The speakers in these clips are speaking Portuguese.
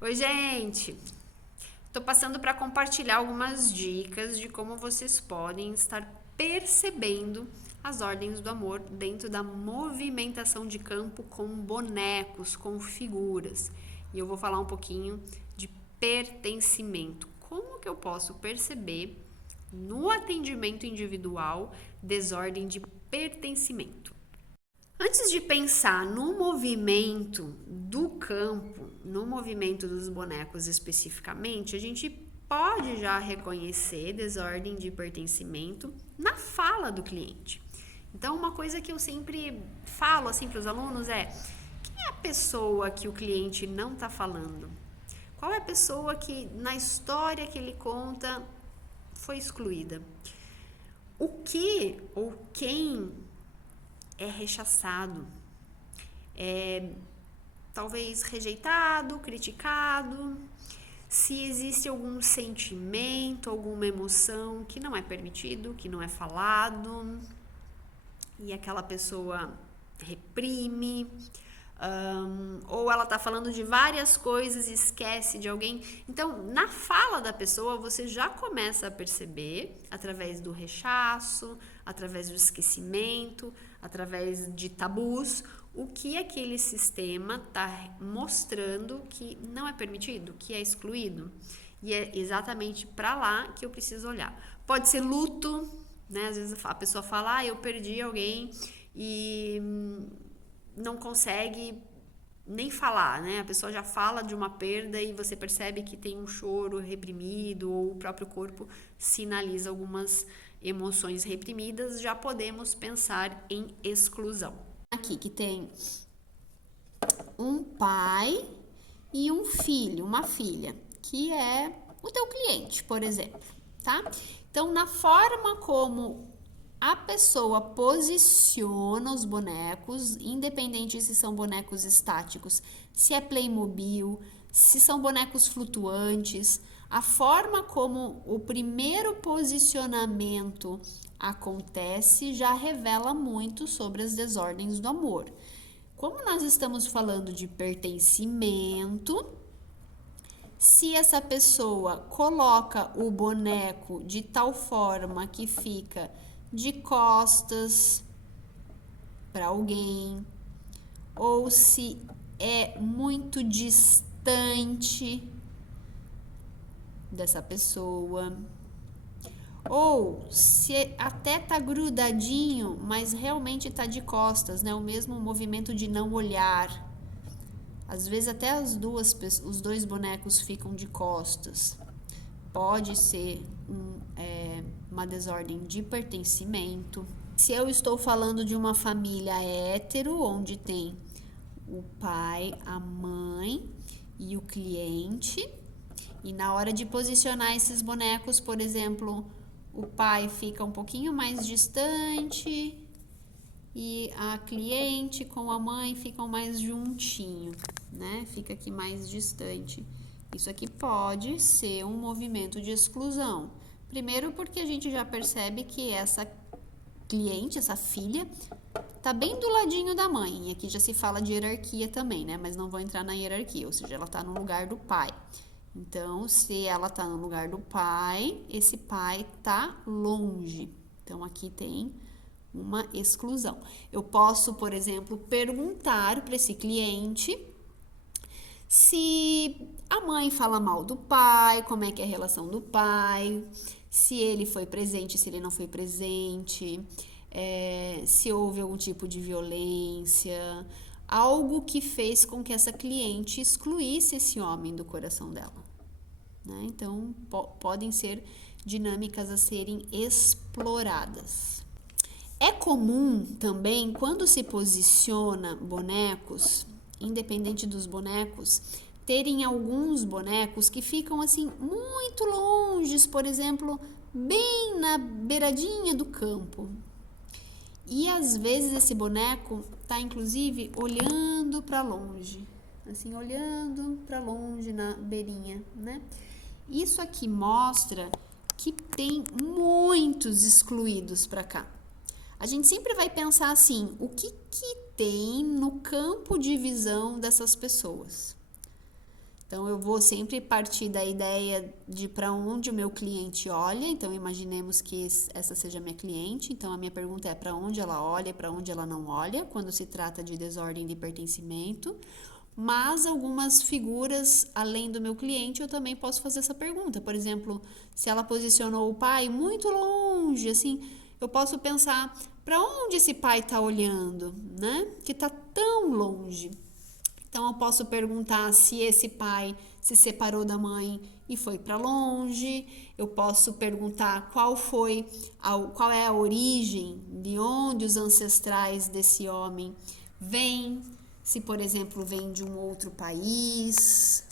Oi, gente! Estou passando para compartilhar algumas dicas de como vocês podem estar percebendo as ordens do amor dentro da movimentação de campo com bonecos, com figuras. E eu vou falar um pouquinho de pertencimento. Como que eu posso perceber no atendimento individual desordem de pertencimento? Antes de pensar no movimento do campo, no movimento dos bonecos especificamente, a gente pode já reconhecer desordem de pertencimento na fala do cliente. Então, uma coisa que eu sempre falo assim para os alunos é: quem é a pessoa que o cliente não está falando? Qual é a pessoa que na história que ele conta foi excluída? O que ou quem é rechaçado, é talvez rejeitado, criticado, se existe algum sentimento, alguma emoção que não é permitido, que não é falado, e aquela pessoa reprime, ou ela está falando de várias coisas e esquece de alguém. Então, na fala da pessoa, você já começa a perceber, através do rechaço, através do esquecimento, através de tabus, o que aquele sistema está mostrando que não é permitido, que é excluído. E é exatamente para lá que eu preciso olhar. Pode ser luto, né? Às vezes a pessoa fala, eu perdi alguém e não consegue nem falar, né? A pessoa já fala de uma perda e você percebe que tem um choro reprimido ou o próprio corpo sinaliza algumas emoções reprimidas, já podemos pensar em exclusão. Aqui que tem um pai e um filho, uma filha, que é o teu cliente, por exemplo, tá? Então, na forma como a pessoa posiciona os bonecos, independente se são bonecos estáticos, se é Playmobil, se são bonecos flutuantes, a forma como o primeiro posicionamento acontece já revela muito sobre as desordens do amor. Como nós estamos falando de pertencimento, se essa pessoa coloca o boneco de tal forma que fica de costas para alguém, ou se é muito distante dessa pessoa, ou se até tá grudadinho, mas realmente tá de costas, né? O mesmo movimento de não olhar. Às vezes até os dois bonecos ficam de costas. Pode ser uma desordem de pertencimento. Se eu estou falando de uma família hétero, onde tem o pai, a mãe e o cliente, e na hora de posicionar esses bonecos, por exemplo, o pai fica um pouquinho mais distante e a cliente com a mãe ficam mais juntinho, né? Fica aqui mais distante. Isso aqui pode ser um movimento de exclusão. Primeiro porque a gente já percebe que essa cliente, essa filha, tá bem do ladinho da mãe. E aqui já se fala de hierarquia também, né? Mas não vou entrar na hierarquia, ou seja, ela tá no lugar do pai. Então, se ela tá no lugar do pai, esse pai tá longe. Então, aqui tem uma exclusão. Eu posso, por exemplo, perguntar para esse cliente se a mãe fala mal do pai, como é que é a relação do pai, se ele foi presente, se ele não foi presente, se houve algum tipo de violência, algo que fez com que essa cliente excluísse esse homem do coração dela. Né? Então, podem ser dinâmicas a serem exploradas. É comum também, quando se posiciona bonecos, independente dos bonecos, terem alguns bonecos que ficam assim muito longes, por exemplo, bem na beiradinha do campo. E às vezes esse boneco está inclusive olhando para longe, assim, olhando para longe na beirinha, né? Isso aqui mostra que tem muitos excluídos para cá. A gente sempre vai pensar assim, o que tem no campo de visão dessas pessoas? Então, eu vou sempre partir da ideia de para onde o meu cliente olha. Então, imaginemos que essa seja a minha cliente. Então, a minha pergunta é para onde ela olha, para onde ela não olha, quando se trata de desordem de pertencimento. Mas algumas figuras além do meu cliente, eu também posso fazer essa pergunta. Por exemplo, se ela posicionou o pai muito longe, assim, eu posso pensar para onde esse pai está olhando, né? Que está tão longe. Então, eu posso perguntar se esse pai se separou da mãe e foi para longe. Eu posso perguntar qual é a origem, de onde os ancestrais desse homem vêm. Se, por exemplo, vem de um outro país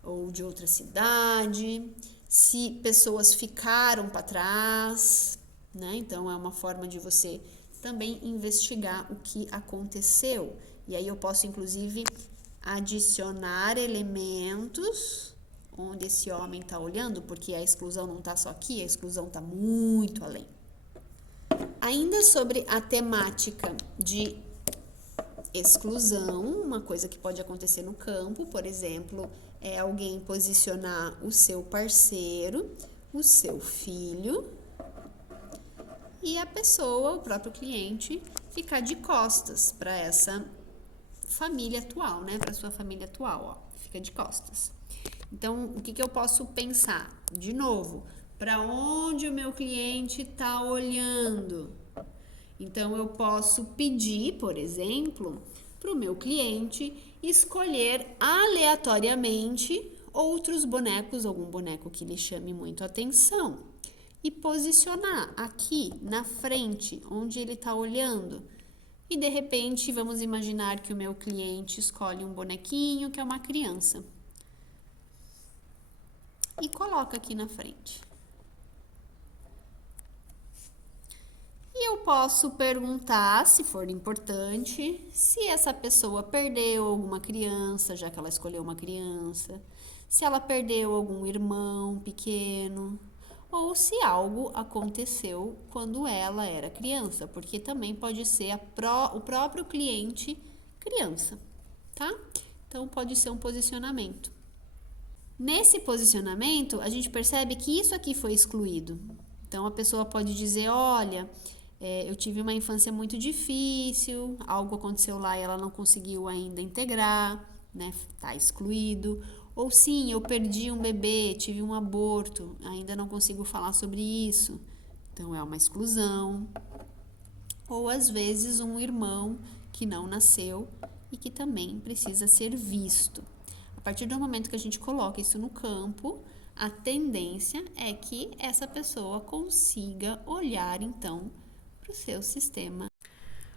ou de outra cidade. Se pessoas ficaram para trás, né? Então, é uma forma de você também investigar o que aconteceu. E aí eu posso, inclusive, adicionar elementos onde esse homem está olhando, porque a exclusão não está só aqui, a exclusão está muito além. Ainda sobre a temática de exclusão, uma coisa que pode acontecer no campo, por exemplo, é alguém posicionar o seu parceiro, o seu filho, e a pessoa, o próprio cliente, ficar de costas para essa família atual, né? Para sua família atual, ó, fica de costas. Então, o que eu posso pensar? De novo, para onde o meu cliente está olhando? Então, eu posso pedir, por exemplo, para o meu cliente escolher aleatoriamente outros bonecos, algum boneco que lhe chame muito a atenção, e posicionar aqui na frente, onde ele está olhando. E de repente, vamos imaginar que o meu cliente escolhe um bonequinho que é uma criança e coloca aqui na frente. E eu posso perguntar, se for importante, se essa pessoa perdeu alguma criança, já que ela escolheu uma criança, se ela perdeu algum irmão pequeno, ou se algo aconteceu quando ela era criança, porque também pode ser o próprio cliente criança, tá? Então, pode ser um posicionamento. Nesse posicionamento, a gente percebe que isso aqui foi excluído. Então, a pessoa pode dizer, olha, eu tive uma infância muito difícil, algo aconteceu lá e ela não conseguiu ainda integrar, né? Tá excluído. Ou sim, eu perdi um bebê, tive um aborto, ainda não consigo falar sobre isso. Então, é uma exclusão. Ou, às vezes, um irmão que não nasceu e que também precisa ser visto. A partir do momento que a gente coloca isso no campo, a tendência é que essa pessoa consiga olhar, então, para o seu sistema.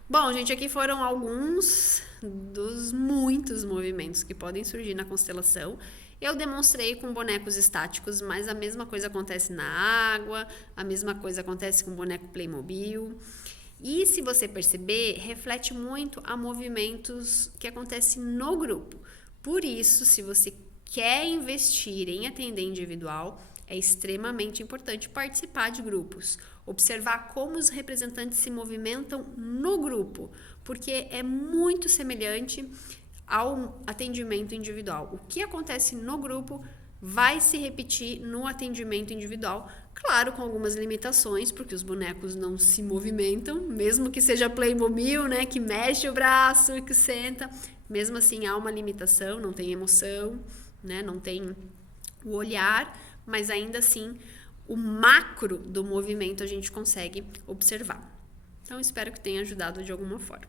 Bom, gente, aqui foram alguns dos muitos movimentos que podem surgir na constelação. Eu demonstrei com bonecos estáticos, mas a mesma coisa acontece na água, a mesma coisa acontece com o boneco Playmobil. E se você perceber, reflete muito a movimentos que acontecem no grupo. Por isso, se você quer investir em atender individual, é extremamente importante participar de grupos, observar como os representantes se movimentam no grupo, porque é muito semelhante ao atendimento individual. O que acontece no grupo vai se repetir no atendimento individual, claro, com algumas limitações, porque os bonecos não se movimentam, mesmo que seja Playmobil, né, que mexe o braço e que senta, mesmo assim há uma limitação, não tem emoção, né, não tem o olhar, mas ainda assim o macro do movimento a gente consegue observar. Então, espero que tenha ajudado de alguma forma.